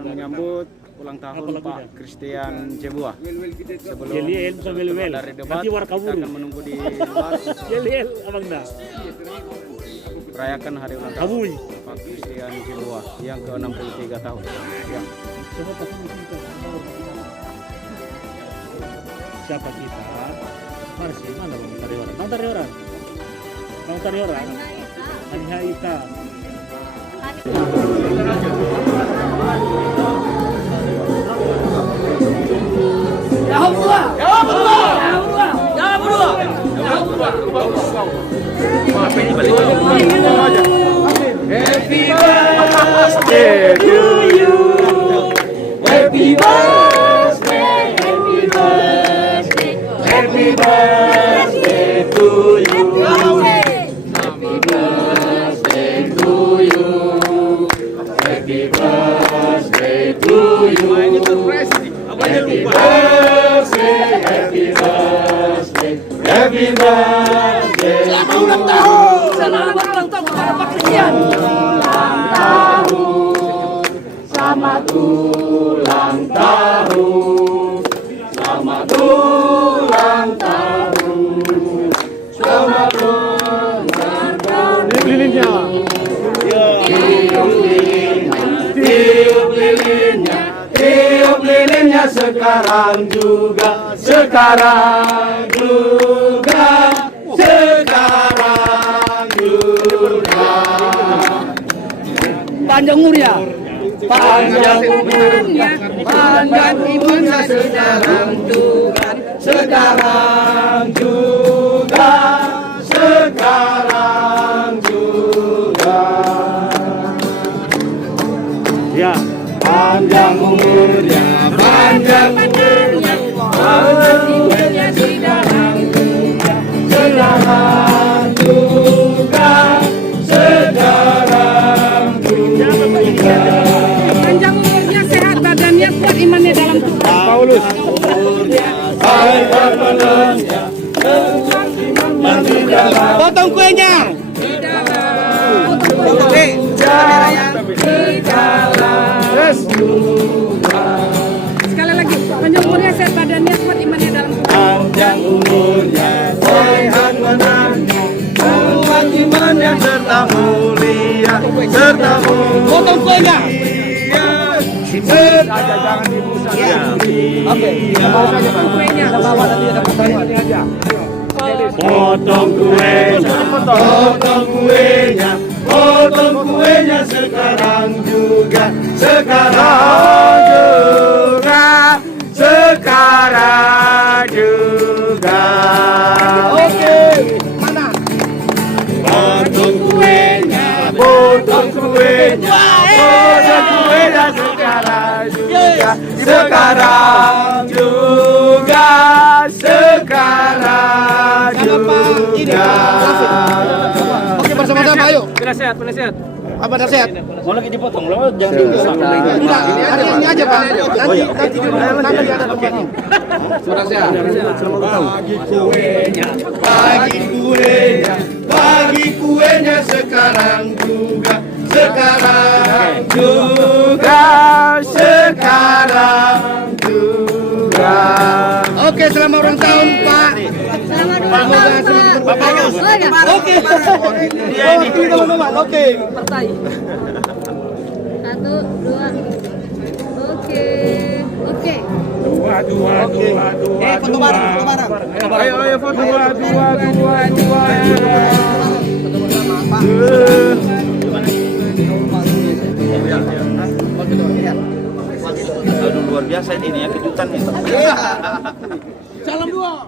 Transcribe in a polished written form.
akan menyambut ulang tahun Pak Christian Jebua. Sebelum dari debat, kita akan menunggu di luar. Abang dah. Merayakan hari ulang tahun Pak Christian Jebua yang ke-63 tahun. Ya. Siapa kita? Marsi, mana bang tari orang? Bang tari orang? Bang tari orang? Hanya Ika. Happy birthday to you. Happy birthday, happy birthday, happy birthday to you. Happy birthday to you. Happy birthday to you. Happy birthday, happy birthday, happy birthday. Selamat ulang tahun. Selamat ulang tahun kepada Pak Christian. Selamat ulang tahun. Selamat ulang tahun. Selamat ulang tahun. Tiup lilinnya. Tiup lilinnya. Tiup lilinnya sekarang juga. Sekarang juga. Sekarang juga. Panjang umurnya. Panjang umurnya. Panjang imunnya sekarang juga. Sekarang juga. Sekarang juga. Ya. Panjang umurnya. Panjang umurnya. Panjang umurnya sekarang juga. Sekarang juga. Sekarang juga. Panjang umurnya, sehat badannya, kuat imannya dalam Tuhan. Paulus. Potong kuenya. Sekali lagi, panjang umurnya, sehat badannya, kuat imannya dalam Tuhan. Panjang umurnya, sehat badannya, kuat imannya serta mulia, serta mulia. Potong kuenya. Jangan dibusa. Oke, bawa saja Pak. Kita bawa nanti ada pertanyaan aja. Potong kuenya, potong kuenya, potong kuenya sekarang juga, sekarang juga, sekarang juga. Oke, mana? Potong kuenya, potong kuenya, potong kuenya sekarang juga, sekarang juga, sekarang juga. Oke, bersama-sama ayo. Penasihat. Apa nasihat? Mau lagi dipotong loh, jangan diusap. Enggak, ini aja Pak. Nanti di ada tempatnya. Bagi kuenya, bagi kuenya sekarang juga, sekarang juga, sekarang juga. Oke, selamat ulang tahun Pak. Selamat ulang tahun, Pak. Oke. Dia ini teman-teman. Oke. Partai. 1, 2. Oke. Oke. Foto bareng. Ayo foto. Dua. Aduh luar biasa ini ya kejutan nih. Salam dua.